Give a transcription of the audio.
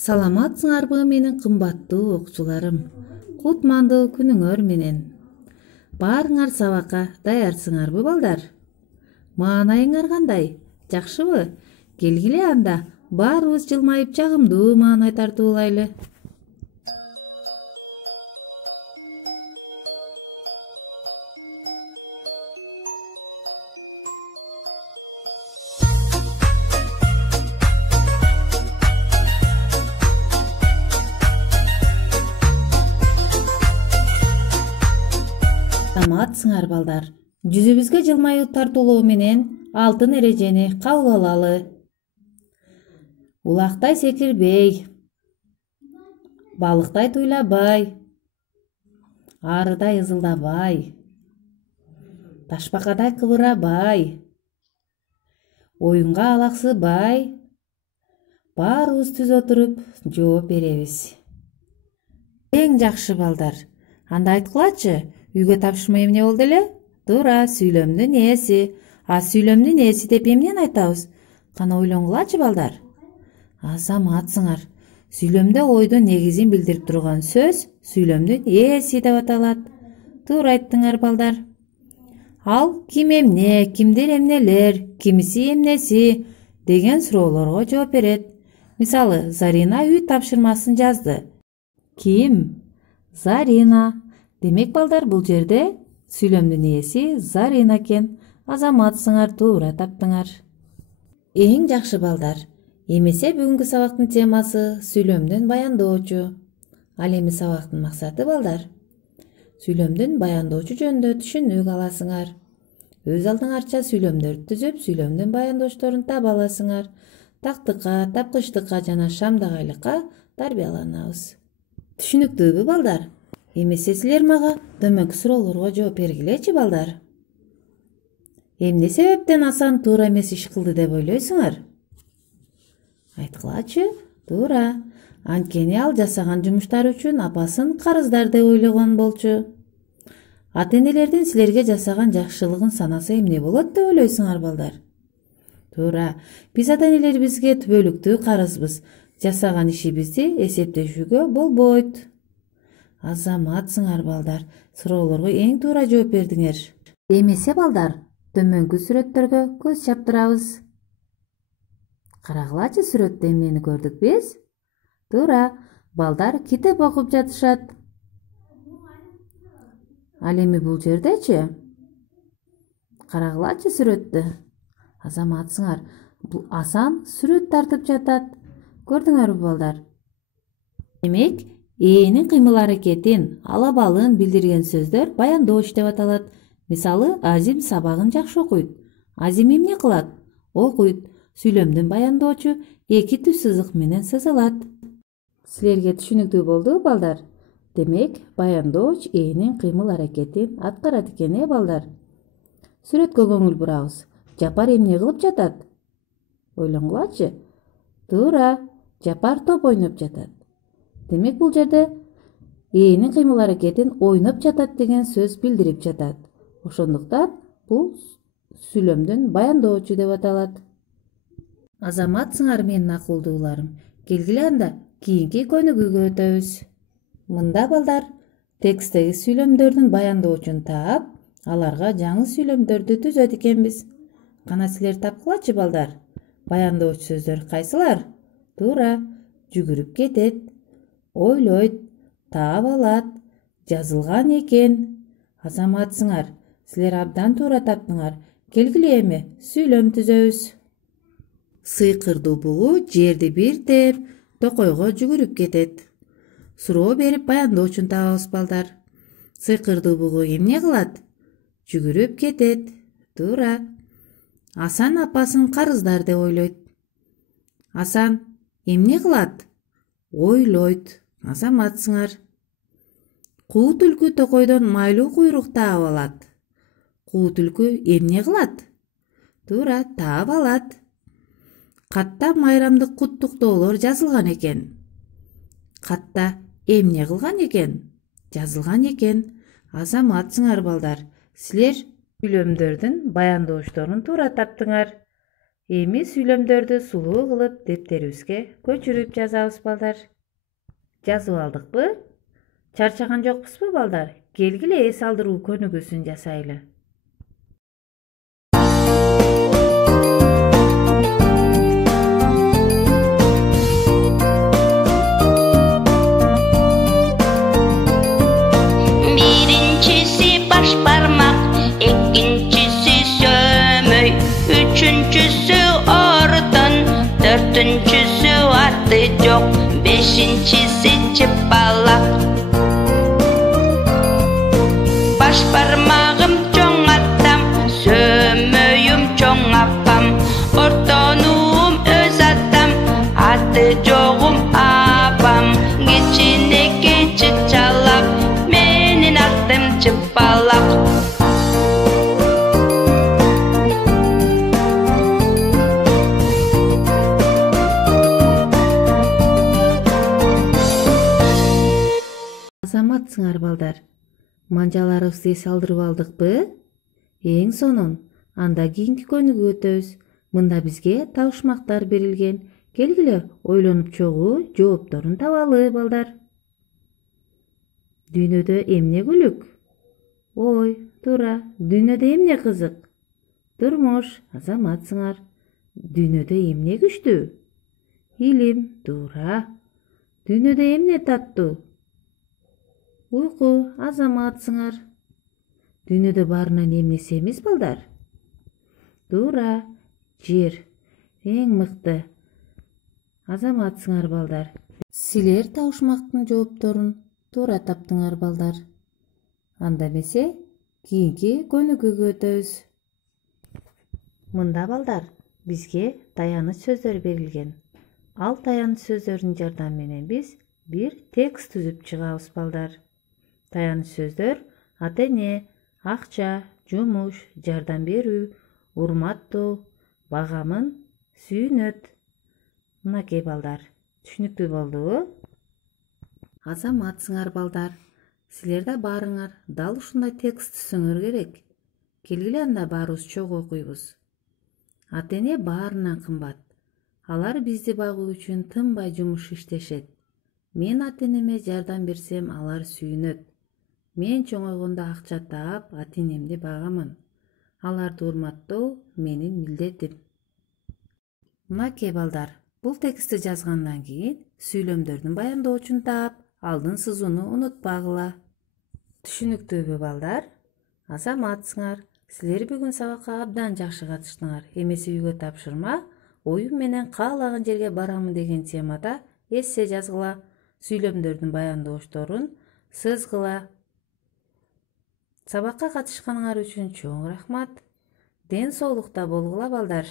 Саламатсыңарбы менин кымбаттуу окуучуларым. Кутмандуу күнүңөр менен. Баарыңар сабакка даярсыңарбы балдар? Маанайыңар кандай? Жакшыбы? Келгиле анда баарыбыз жылмайып жагымдуу маанай тартуулайлы. Саламатсыңар балдар. Жүзүбүзгө жылмайуу тартуулоо менен алтын эрежени кабыл алалы. Улактай секирбей, балыктай туйлабай, арыдай ызылдабай, ташбакадай кыбырабай, оюнга алаксыбай, баарыбыз түз отуруп жооп беребиз. Эң жакшы балдар. Анда айткылачы, үйгө тапшырма эмне болду эле? Туура, сүйлөмдүн ээси. Сүйлөмдүн ээси деп эмнени айтабыз? Кана ойлонгулачы балдар. Азаматсыңар. Сүйлөмдө ойдун негизин билдирип турган сөз сүйлөмдүн ээси деп аталат. Туура айттыңар балдар. Ал ким эмне, кимдер эмнелер, кимиси эмнеси деген суроолорго жооп берет. Мисалы, Зарина үй тапшырмасын жазды. Ким? Зарина. Демек балдар, бул жерде сүйлөмдүн ээси Зарина экен. Азаматсыңар, туура таптыңар. Эң жакшы балдар. Эмесе бүгүнкү сабактын темасы сүйлөмдүн баяндоочу. Ал эми сабактын максаты балдар. Сүйлөмдүн баяндоочу жөнүндө түшүнүк аласыңар. Өз алдыңарча сүйлөмдөрдү түзүп, сүйлөмдүн баяндоочторун таба аласыңар. Тактыкка, тапкычтыкка жана шамдагайлыкка тарбияланабыз. Түшүнүктүүбү балдар? Эмесе силер мага төмөнкү суроолорго жооп бергилечи балдар. Эмне себептен Асан туура эмес иш кылды деп ойлойсуңар? Айткылачы? Туура. Анткени ал жасаган жумуштары үчүн апасын карыздар деп ойлогон болчу. Ата-энелердин силерге жасаган жакшылыгын санаса эмне болот деп ойлойсуңар балдар? Туура. Биз ата-энелерибизге түбөлүктүү карызбыз. Жасаган ишибизди эсептешүүгө болбойт. Азаматсыңар балдар. Суроолорго эң туура жооп бердиңер. Эмесе балдар, төмөнкү сүрөттөргө көз чаптырабыз. Карагылачы, сүрөттө эмнени көрдүк биз? Туура, балдар китеп окуп жатышат. Ал эми бул жердечи? Карагылачы сүрөттү. Азаматсыңар, бул Асан сүрөт тартып жатат. Көрдүңөрбү балдар? Демек, ээнин кыймыл аракетин, алабалын билдирген сөздөр баяндооч деп аталат. Мисалы, Азим сабагын жакшы окуйт. Азим эмне кылат? Окуйт. Сүйлөмдүн баяндоочу эки түз сызык менен сызылат. Силерге түшүнүктүү болду балдар? Демек, баяндооч ээнин кыймыл аракетин аткарат экен, балдар? Сүрөткө көңүл бурабыз. Жапар эмне кылып жатат? Ойлонгулачы. Туура, Жапар топ ойноп жатат. Демек, бул жерде ээнин кыймыл аракетин ойноп жатат деген сөз билдирип жатат. Ошондуктан бул сүйлөмдүн баяндоочу деп аталат. Азаматсыңар менин акылдууларым. Келгиле анда кийинки көнүгүүгө өтөбүз. Мында балдар, тексттеги сүйлөмдөрдүн баяндоочун таап, аларга жаңы сүйлөмдөрдү түзөт экенбиз. Кана силер тапкылачы балдар. Баяндоочу сөздөр кайсылар? Туура, жүгүрүп кетет, ойлойт, таап алат, жазылган экен. Азаматсыңар, силер абдан туура таптыңар. Келгиле эми сүйлөм түзөбүз. Сыйкырдуу бугу жерди бир теп, токойго жүгүрүп кетет. Суроо берип баяндоочун табабыз балдар. Сыйкырдуу бугу эмне кылат? Жүгүрүп кетет. Туура. Асан апасын карыздар деп ойлойт. Асан эмне кылат? Ойлойт. Азаматсыңар. Куу түлкү токойдон майлуу куйрук таап алат. Куу түлкү эмне кылат? Туура, таап алат. Катта майрамдык куттуктоолор жазылган экен. Катта эмне кылган экен? Жазылган экен. Азаматсыңар балдар. Силер сүйлөмдөрдүн баяндоочторун туура таптыңар. Эми сүйлөмдөрдү сулуу кылып дептерибизге көчүрүп жазабыз балдар. Жазып алдыкпы? Чарчаган жокпузбу балдар? Келгиле эс алдыруу көнүгүүсүн жасайлы. Birincisi baş parmak, ikincisi sömöy, üçüncüsü ordan, dördüncüsü adı yok, beşincisi çıpalak. Baş parmağım çoğ atam, sömöyüm çoğ apam, ortanuğum öz atam, adı yoğum apam, geçineke çıçalak, menin adım çıpalak. Азаматсыңар балдар. Манжаларыбызды эс алдырып алдыкпы? Эң сонун, анда кийинки көнүгүүгө өтөбүз. Мында бизге табышмактар берилген. Келгиле ойлонуп чогуу жоопторун табалы балдар. Дүйнөдө эмне күлүк? Ой, туура. Дүйнөдө эмне кызык? Турмуш, азаматсыңар. Дүйнөдө эмне күчтүү? Илим, туура. Дүйнөдө эмне таттуу? Уйку, азаматсыңар. Дүйнөдө баарынан эмне семиз балдар? Туура, жер. Эң мыкты. Азаматсыңар балдар. Силер табышмактын жоопторун туура таптыңар балдар. Анда эмесе, кийинки көнүгүүгө өтөбүз. Мында балдар, бизге таяныч сөздөр берилген. Ал таяныч сөздөрдүн жардамы менен биз бир текст түзүп чыгабыз балдар. Таяныч сөздөр ата-эне, акча, жумуш, жардам берүү, урматтоо, багамын, сүйүнөт. Мынакей балдар, түшүнүктүү болдубу? Азаматсыңар балдар. Силер да баарыңар дал ушундай текст түзсөңөр керек. Келгиле анда баарыбыз чогуу окуйбуз. Ата-эне баарынан кымбат. Алар бизди багуу үчүн тынбай жумуш иштешет. Мен ата-энеме жардам берсем, алар сүйүнөт. Мен чоңойгондо акча таап, ата-энемди багамын. Аларды урматтоо менин милдетим. Мынакей балдар, бул текстти жазгандан кийин сүйлөмдөрдүн баяндоочун таап, алдын сызууну унутпагыла. Түшүнүктүүбү балдар? Азаматсыңар. Силер бүгүн сабакка абдан жакшы катыштыңар. Эмеси үйгө тапшырма, оюм менен каалаган жерге барамын деген темада эссе жазгыла. Сүйлөмдөрдүн баяндоочторун сызгыла. Сабакка катышканыңар үчүн чоң рахмат. Ден соолукта болгула балдар.